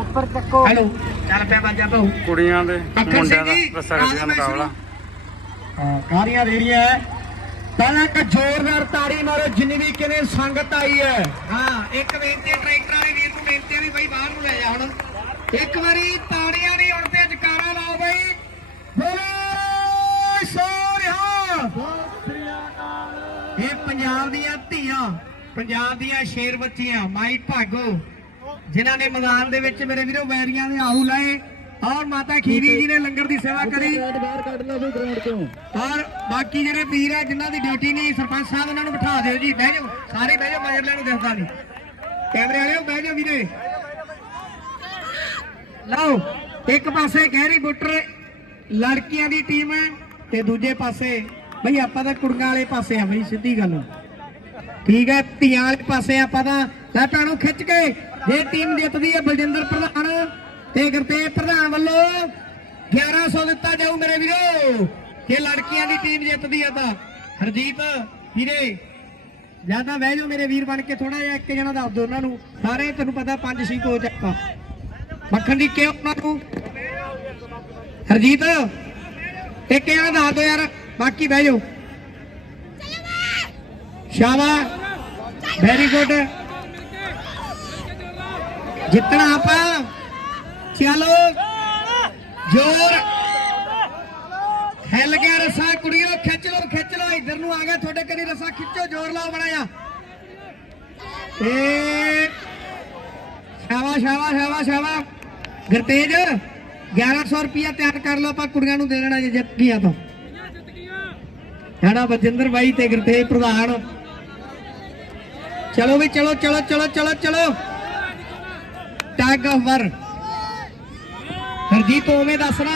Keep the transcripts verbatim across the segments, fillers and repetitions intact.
ਉੱਪਰ ਚੱਕੋ। ਹੈਲੋ ਚੱਲ ਪਿਆ ਬਾਜਾ ਭਾਊ ਕੁੜੀਆਂ ਦੇ ਮੁੰਡਿਆਂ ਦਾ ਰੱਸਾਕਸ਼ੀ ਦਾ ਮੁਕਾਬਲਾ। ਹਾਂ ਕਾਰੀਆਂ ਦੇ ਰਹੀਆਂ ਪਹਿਲਾਂ ਇੱਕ ਜ਼ੋਰਦਾਰ ਤਾੜੀ ਮਾਰੋ ਜਿੰਨੀ ਵੀ ਕਿਨੇ ਸੰਗਤ ਆਈ ਹੈ। ਹਾਂ ਇੱਕ ਬੇਨਤੀ ਟਰੈਕਟਰ ਵਾਲੇ ਵੀਰ ਨੂੰ ਬੇਨਤੀ ਹੈ ਵੀ ਬਾਈ ਬਾਹਰ ਨੂੰ ਲੈ ਜਾ ਹੁਣ ਇੱਕ ਵਾਰੀ ਤਾੜੀਆਂ ਦੀ ਹੁਣ ਤੇ ਜਕਾਰਾ ਲਾਓ ਬਾਈ ਬੋਲੇ ਸੋਹਰਿਆ। ਇਹ ਪੰਜਾਬ ਦੀਆਂ ਧੀਆਂ ਪੰਜਾਬ ਦੀਆਂ ਸ਼ੇਰ ਬੱਚੀਆਂ ਮਾਈ ਭਾਗੋ ਜਿਨ੍ਹਾਂ ਨੇ ਮੈਦਾਨ ਦੇ ਵਿੱਚ ਮੇਰੇ ਵੀਰੋ ਵੈਰੀਆਂ ਦੇ ਆਹੂ ਲਾਏ ਔਰ ਮਾਤਾ ਖੀਰੀ ਜੀ ਨੇ ਲੰਗਰ ਦੀ ਸੇਵਾ ਕਰੀ ਬਾਹਰ ਕੱਢ ਲਓ ਵੀ ਗਰਾਊਂਡ ਤੋਂ। ਔਰ ਬਾਕੀ ਜਿਹੜੇ ਵੀਰ ਆ ਜਿਨ੍ਹਾਂ ਦੀ ਡਿਊਟੀ ਨਹੀਂ ਸਰਪੰਚ ਸਾਹਿਬ ਉਹਨਾਂ ਨੂੰ ਬਿਠਾ ਦਿਓ ਜੀ। ਬਹਿ ਜਾਓ ਸਾਰੇ ਬਹਿ ਜਾਓ ਮਗਰਲੇ ਨੂੰ ਦਿਖਦਾ ਨਹੀਂ ਕੈਮਰੇ ਵਾਲਿਓ ਬਹਿ ਜਾਓ ਵੀਰੇ। ਲਓ ਇੱਕ ਪਾਸੇ ਗਹਿਰੀ ਬੁੱਟਰ ਲੜਕੀਆਂ ਦੀ ਟੀਮ ਹੈ ਤੇ ਦੂਜੇ ਪਾਸੇ ਬਈ ਆਪਾਂ ਤਾਂ ਕੁੜੀਆਂ ਵਾਲੇ ਪਾਸੇ ਆ ਬਈ ਸਿੱਧੀ ਗੱਲ ਠੀਕ ਹੈ। ਧੀਆਂ ਵਾਲੇ ਪਾਸੇ ਆਪਾਂ ਤਾਂ ਲਾਟਾਂ ਨੂੰ ਖਿੱਚ ਕੇ ਜੇ ਟੀਮ ਜਿੱਤਦੀ ਹੈ ਬਲਜਿੰਦਰ ਪ੍ਰਧਾਨ ਤੇ ਗੁਰਤੇਜ ਪ੍ਰਧਾਨ ਵੱਲੋਂ ਗਿਆਰਾਂ ਸੌ ਦਿੱਤਾ ਜਾਊ ਮੇਰੇ ਵੀਰੋ। ਜੇ ਲੜਕੀਆਂ ਦੀ ਟੀਮ ਜਿੱਤਦੀ ਹੈ ਤਾਂ ਹਰਜੀਤ ਵੀਰੇ ਜਾਂ ਤਾਂ ਬਹਿ ਜਾਓ ਮੇਰੇ ਵੀਰ ਬਣ ਕੇ ਥੋੜਾ ਜਿਹਾ ਇੱਕ ਜਣਾ ਦੱਸ ਦਿਓ ਉਹਨਾਂ ਨੂੰ ਸਾਰੇ ਤੈਨੂੰ ਪਤਾ ਪੰਜ ਛੇ ਕੋਚ ਆਪਾਂ ਮੱਖਣ ਦੀ ਕਿਉਂ ਉਹਨਾਂ ਨੂੰ ਹਰਜੀਤ ਇੱਕ ਜਣਾ ਦੱਸ ਦਿਓ ਯਾਰ ਬਾਕੀ ਬਹਿ ਜਾਓ। ਸ਼ਾਬਾਸ਼ ਵੈਰੀ ਗੁੱਡ ਜਿੱਤਣਾ ਆਪਾਂ ਚਲੋ ਜ਼ੋਰ ਹਿੱਲ ਗਿਆ ਰਸਾ ਕੁੜੀਓ ਖਿੱਚ ਲਓ ਖਿੱਚ ਲਓ ਇੱਧਰ ਨੂੰ ਆ ਗਿਆ ਤੁਹਾਡੇ ਕਰੀ ਰਸਾ ਖਿੱਚੋ ਜ਼ੋਰ ਲਾਓ ਬਣਾਇਆ ਤੇ ਸ਼ਾਬਾਸ਼ ਸ਼ਾਬਾਸ਼ ਸ਼ਾਬਾਸ਼ ਸ਼ਾਬਾਸ਼ ਗੁਰਤੇਜ ਗਿਆਰਾਂ ਸੌ ਰੁਪਇਆ ਤਿਆਰ ਕਰ ਲਓ ਆਪਾਂ ਕੁੜੀਆਂ ਨੂੰ ਦੇ ਦੇਣਾ ਜੇ ਜਿੱਤ ਗਈਆਂ ਤਾਂ ਸਾਡਾ ਬਜਿੰਦਰ ਬਾਈ ਤੇ ਗੁਰਤੇਜ ਪ੍ਰਧਾਨ ਚਲੋ ਵੀ ਚਲੋ ਚਲੋ ਚਲੋ ਚਲੋ ਚਲੋ ਟੈਗ ਆਫ ਵਰ ਹਰਜੀਤ ਉਵੇਂ ਦੱਸਣਾ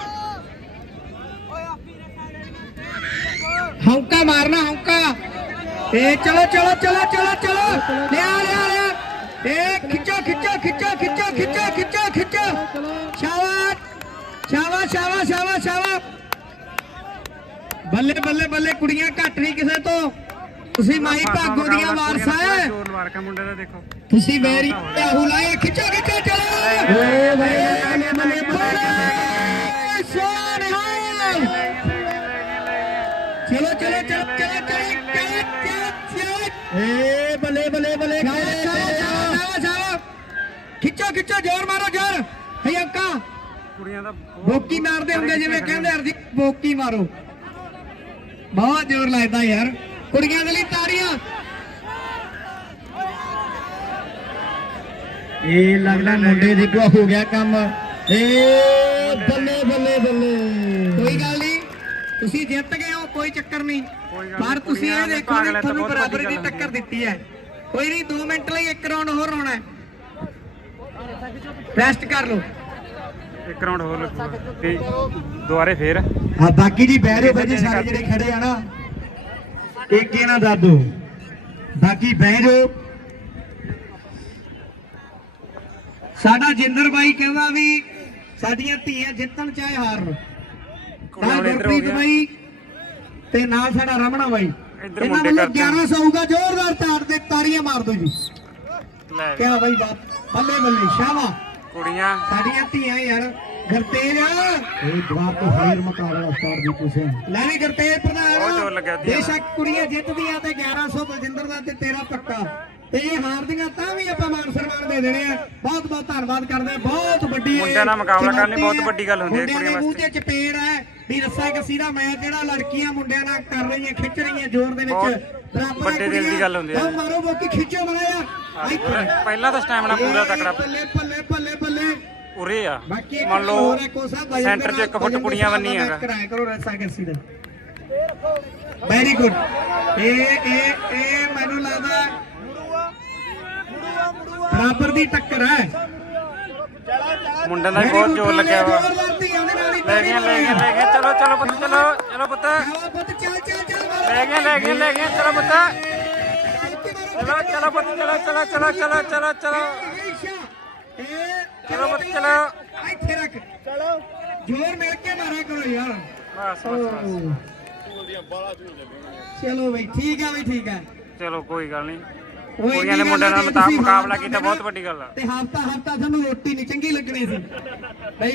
ਹੌਂਕਾ ਮਾਰਨਾ ਹੌਂਕਾ ਤੇ ਚਲੋ ਚਲੋ ਚਲੋ ਚਲੋ ਚਲੋ ਲਿਆ ਲਿਆ ਲਿਆ ਤੇ ਖਿੱਚੋ ਖਿੱਚੋ ਖਿੱਚੋ ਖਿੱਚੋ ਖਿੱਚੋ ਖਿੱਚੋ ਖਿੱਚੋ ਸ਼ਾਬਾਸ਼ ਸ਼ਾਬਾਸ਼ ਸ਼ਾਬਾਸ਼ ਸ਼ਾਬਾਸ਼ ਸ਼ਾਬਾਸ਼ ਬੱਲੇ ਬੱਲੇ ਬੱਲੇ ਕੁੜੀਆਂ ਘੱਟ ਨਹੀਂ ਕਿਸੇ ਤੋਂ ਤੁਸੀਂ ਮਾਈ ਭਾਗੋ ਦੀਆਂ ਵਾਰਸਾਂ ਹੈ ਮੁੰਡੇ ਦਾ ਦੇਖੋ ਤੁਸੀਂ ਵੈਰੀ ਆਹੂ ਲਾਇਆ ਖਿੱਚੋ ਖਿੱਚੋ ਚਲੋ ਓ ਬੱਲੇ ਬੱਲੇ ਬੱਲੇ ਸੋਹਣਾ ਚਲੋ ਚਲੋ ਚਲੋ ਚਲੋ ਚਲੋ ਏ ਬੱਲੇ ਬੱਲੇ ਬੱਲੇ ਖਿੱਚੋ ਖਿੱਚੋ ਜ਼ੋਰ ਮਾਰੋ ਜ਼ੋਰ ਹੈ ਅੰਕਾ ਕੁੜੀਆਂ ਦਾ ਬੋਕੀ ਮਾਰਦੇ ਹੁੰਦੇ ਜਿਵੇਂ ਕਹਿੰਦੇ ਅਰਜੀ ਬੋਕੀ ਮਾਰੋ ਬਹੁਤ ਜ਼ੋਰ ਲੱਗਦਾ ਯਾਰ ਕੁੜੀਆਂ ਦੇ ਲਈ ਤਾੜੀਆਂ ਇਹ ਲੱਗਦਾ ਮੁੰਡੇ ਦੀ ਕੋ ਹੋ ਗਿਆ ਕੰਮ ਏ ਬੱਲੇ ਬੱਲੇ ਬੱਲੇ ਕੋਈ ਗੱਲ ਨਹੀਂ ਤੁਸੀਂ ਜਿੱਤ ਗਏ ਹੋ ਕੋਈ ਚੱਕਰ ਨਹੀਂ ਪਰ ਤੁਸੀਂ ਇਹ ਦੇਖੋ ਕਿ ਤੁਹਾਨੂੰ ਬਰਾਬਰੀ ਦੀ ਟੱਕਰ ਦਿੱਤੀ ਹੈ ਕੋਈ ਨਹੀਂ ਦੋ ਮਿੰਟ ਲਈ ਇੱਕ ਰਾਉਂਡ ਹੋਰ ਹੋਣਾ ਹੈ ਰੈਸਟ ਕਰ ਲਓ ਇੱਕ ਰਾਉਂਡ ਹੋਰ ਤੇ ਦੁਬਾਰੇ ਫੇਰ ਹਾਂ ਬਾਕੀ ਜੀ ਬਹਿ ਜਾਓ ਬਾਜੀ ਸਾਰੇ ਜਿਹੜੇ ਖੜੇ ਆ ਨਾ ਇੱਕ ਇਹਨਾਂ ਦੱਸ ਦੋ ਬਾਕੀ ਬਹਿ ਜਾਓ ਸਾਡਾ ਜਿੰਦਰ ਬਾਈ ਕਹਿੰਦਾ ਵੀ ਸਾਡੀਆਂ ਧੀਆਂ ਜਿੱਤਣ ਚਾਹੇ ਹਾਰਨ ਗੁਰਪ੍ਰੀਤ ਬਾਈ ਤੇ ਨਾਲ ਸਾਡਾ ਰਮਣਾ ਬਾਈ ਇਹਨਾਂ ਵੱਲੋਂ ਗਿਆਰਾਂ ਸੌ ਹੋਊਗਾ ਜ਼ੋਰਦਾਰ ਤਾੜ ਦੇ ਤਾੜੀਆਂ ਮਾਰ ਦਿਓ ਜੀ ਕਿਆ ਬਾਈ ਬਾਤ ਬੱਲੇ ਬੱਲੇ ਸ਼ਾਬਾਸ਼ ਕੁੜੀਆਂ ਸਾਡੀਆਂ ਧੀਆਂ ਯਾਰ ਗੁਰਤੇਜ ਇਹ ਜਵਾਬ ਤੋਂ ਫੇਰ ਮੁਕਾਬਲਾ ਸਟਾਰਟ ਦੀ ਤੁਸੀਂ ਲੈ ਵੀ ਗੁਰਤੇਜ ਪ੍ਰਧਾਨ ਬੇਸ਼ੱਕ ਕੁੜੀਆਂ ਜਿੱਤਦੀਆਂ ਤੇ ਗਿਆਰਾਂ ਸੌ ਬਲਜਿੰਦਰ ਦਾ ਤੇ ਤੇਰਾ ਪੱਕਾ ਤੇ ਇਹ ਹਾਰਦੀਆਂ ਤਾਂ ਵੀ ਆਪਾਂ ਮਾਨ ਸਨਮਾਨ ਦੇ ਦੇਣੇ ਆ ਬਹੁਤ ਬਹੁਤ ਧੰਨਵਾਦ ਕਰਦੇ ਬਹੁਤ ਵੱਡੀ ਮੁੰਡਿਆਂ ਨਾਲ ਮੁਕਾਬਲਾ ਕਰਨੀ ਬਹੁਤ ਵੱਡੀ ਗੱਲ ਹੁੰਦੀ ਹੈ ਕੁੜੀਆਂ ਵਾਸਤੇ ਮੂੰਹ ਤੇ ਚਪੇੜ ਹੈ ਵੀ ਰੱਸਾ ਕਸੀ ਦਾ ਮੈਚ ਜਿਹੜਾ ਲੜਕੀਆਂ ਮੁੰਡਿਆਂ ਨਾਲ ਕਰ ਰਹੀਆਂ ਖਿੱਚ ਰਹੀਆਂ ਜ਼ੋਰ ਦੇ ਵਿੱਚ ਬਰਾਬਰ ਵੱਡੇ ਦਿਲ ਦੀ ਗੱਲ ਹੁੰਦੀ ਹੈ ਮਾਰੋ ਬੋਕੀ ਖਿੱਚੋ ਬਣਾਇਆ ਪਹਿਲਾਂ ਤਾਂ ਸਟੈਮਿਨਾ ਪੂਰਾ ਤਕੜਾ ਬੱਲੇ ਬੱਲੇ ਬੱਲੇ ਬੱਲੇ ਉਰੇ ਆ ਮੰਨ ਲਓ ਸੈਂਟਰ 'ਚ ਇੱਕ ਫੁੱਟ ਕੁੜੀਆਂ ਬੰਨੀ ਹੈਗਾ ਕਰਾਇਆ ਕਰੋ ਰੱਸਾ ਕਸੀ ਦਾ ਵੈਰੀ ਗੁੱਡ ਇਹ ਇਹ ਇਹ ਮੈਨੂੰ ਲੱਗਦਾ ਬਰਾਬਰ ਦੀ ਟੱਕਰ ਹੈ ਮੁੰਡਿਆਂ ਦਾ ਬਹੁਤ ਜ਼ੋਰ ਲੱਗਿਆ ਵਾ ਲੈ ਗਿਆ ਲੈ ਗਿਆ ਲੈ ਗਿਆ ਚਲੋ ਚਲੋ ਪੁੱਤ ਚਲੋ ਚਲੋ ਪੁੱਤ ਲੈ ਗਿਆ ਲੈ ਗਿਆ ਲੈ ਗਿਆ ਚਲੋ ਪੁੱਤ ਚਲੋ ਚਲੋ ਪੁੱਤ ਚਲੋ ਚਲੋ ਚਲੋ ਚਲੋ ਚਲੋ ਚਲੋ ਚਲੋ ਪੁੱਤ ਚਲੋ ਇੱਥੇ ਰੱਖ ਚਲੋ ਜ਼ੋਰ ਮਿਲ ਕੇ ਮਾਰਿਆ ਕਰੋ ਯਾਰ ਬਸ ਬਸ ਚਲੋ ਬਈ ਠੀਕ ਹੈ ਬਈ ਠੀਕ ਹੈ ਚਲੋ ਕੋਈ ਗੱਲ ਨਹੀਂ ਕੁੜੀਆਂ ਦੇ ਮੁੰਡਿਆਂ ਨਾਲ ਮੁਕਾਬਲਾ ਕੀਤਾ ਬਹੁਤ ਵੱਡੀ ਗੱਲ ਆ ਤੇ ਹਫਤਾ ਹਫਤਾ ਤੁਹਾਨੂੰ ਰੋਟੀ ਨਹੀਂ ਚੰਗੀ ਸੀ ਬਈ